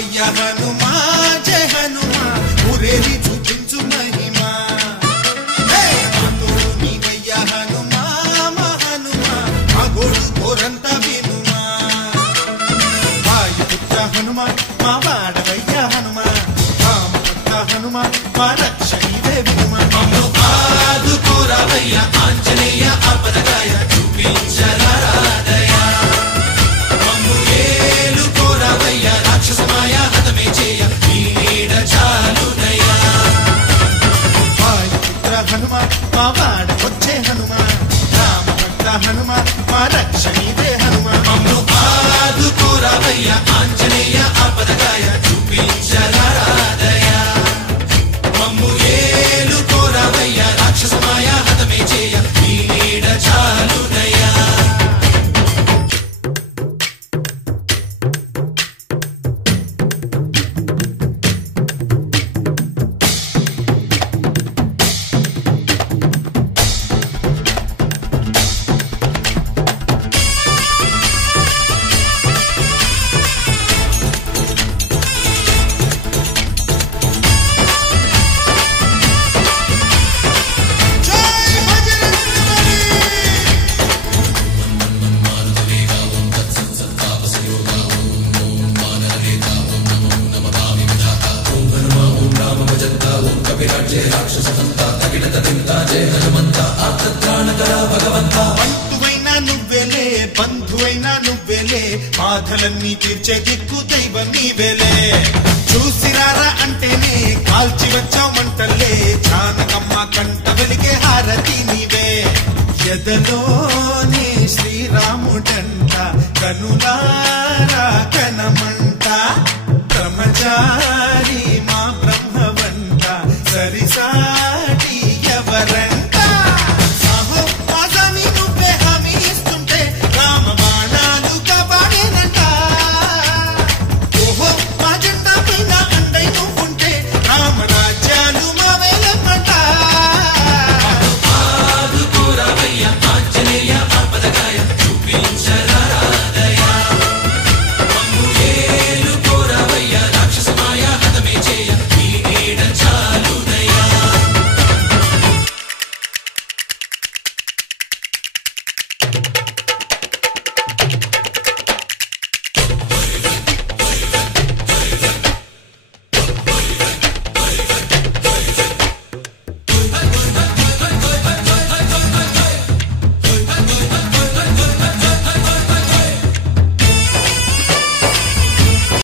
రావయ్య హనుమా జయ హనుమా ఊరేగి చూపించు మహిమా తోడు నీవయ్య హనుమా మా హనుమా మా గోడు కోరంత వినుమా వాయుపుత్ర హనుమా మా వాడవయ్య హనుమా రామపుత్ర హనుమా మా రక్షణీవే వినుమా మమ్ము ఆదుకోరావయ్య ఆంజనేయ ఆపదగాయ చూపించరాదయ మమ్ము ఏలుకోరావయ్య రాక్షసమాయ హతమే చేయ నీ నీడ చాలునయ్య వాయుపుత్ర హనుమా మా వాడవచ్చే హనుమా రామభక్త హనుమా మా రక్షణీవే హనుమా మమ్ము ఆదుకోరావయ్య ఆంజనేయ ఆపదగాయ చూపించరాదయ మమ్ము ఏలుకోరావయ్య రాక్షసమాయ హతమే చేయ నీ నీడ చాలునయ్య బంధువైనా నువ్వేలే బంధువైనా నువ్వేలే బాధలన్నీ తీర్చే దిక్కు దైవం నీవేలే చూసిరారా అంటేనే కాల్చి వచ్చామంటలే జానకమ్మ కంట వెలిగే హారతి నీవే ఎదలోనే శ్రీరాముడంట కనులారా కనమంట బ్రహ్మచారి మా బ్రహ్మవంట సరిసా